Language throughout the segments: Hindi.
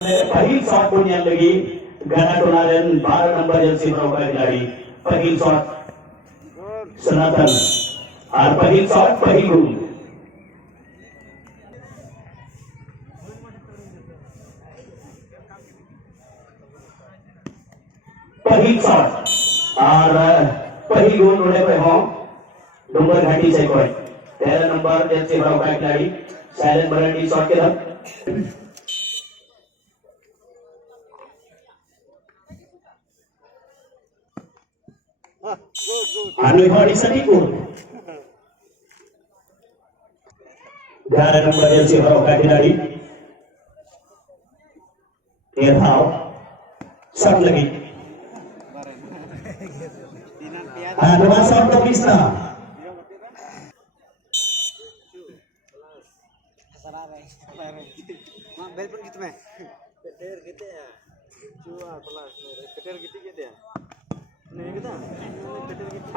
पहिल shot pun yang lagi Gana Tonaren 12 number Jersey बरोबर खिलाड़ी पहिल शॉट सनातन और पहिल शॉट पहिल गोल पहिल शॉट और पहिल गोल उड़े पे हो डूंगर घाटी से कोई 13 नंबर जर्सी बरोबर खिलाड़ी साइलेंट बरंडी शॉट के तरफ Anu Hadi Sadiqun Gara nomor yang si Baroka Dinari Irhau Shot lagi Dua shot untuk Misna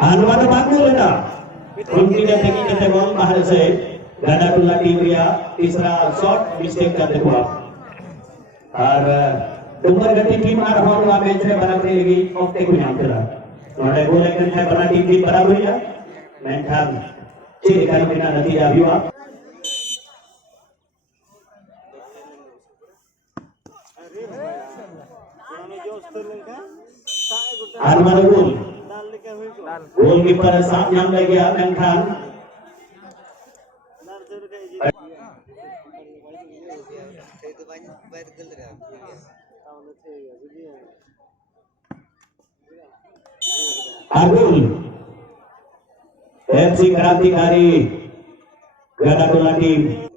Anwar Bakul ada उनकी जब देखी कहते बॉल बाहर से गाना टुला टीम रिया तीसरा शॉट मिस्टेक करते हुआ और डूंगर गति टीम आ रहा हुआ मैच में बराबर लगी ऑफ्टे को यहाँ चला नोड़े गोल एक है बना टीम की बराबर या मैं ठान चीज़ करने बिना नतीजा भी हुआ Anwar Bakul गोलकीपर साथ नाम लग गया Khan Agul FC Krantikari Gana Tola Team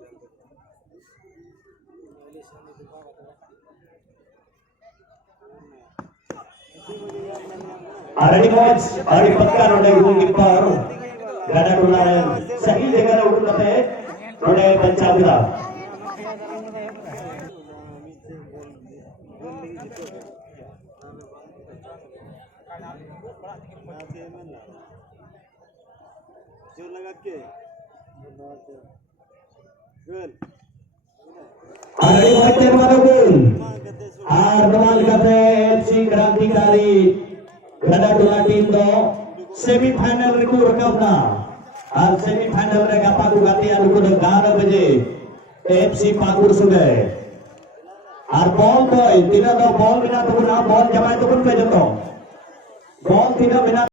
Arani Moj, Ari Pakka Rode goalkeeper Gana Tola सही जगह उड़ रहे रोडे पंचायतला जोर लगा के गोल अरे भाई तेरे गोल आर नवाल करते FC क्रांतिकारी Gana Tola Team do semifinal रे को रखना और सेमीफाइनल रे गपा को गाती है को 11 बजे FC पाकुर सुगे और बॉल बॉय तीना तो बॉल बिना तो ना बॉल जमाए तो कुन पे जतो बॉल तीना बिना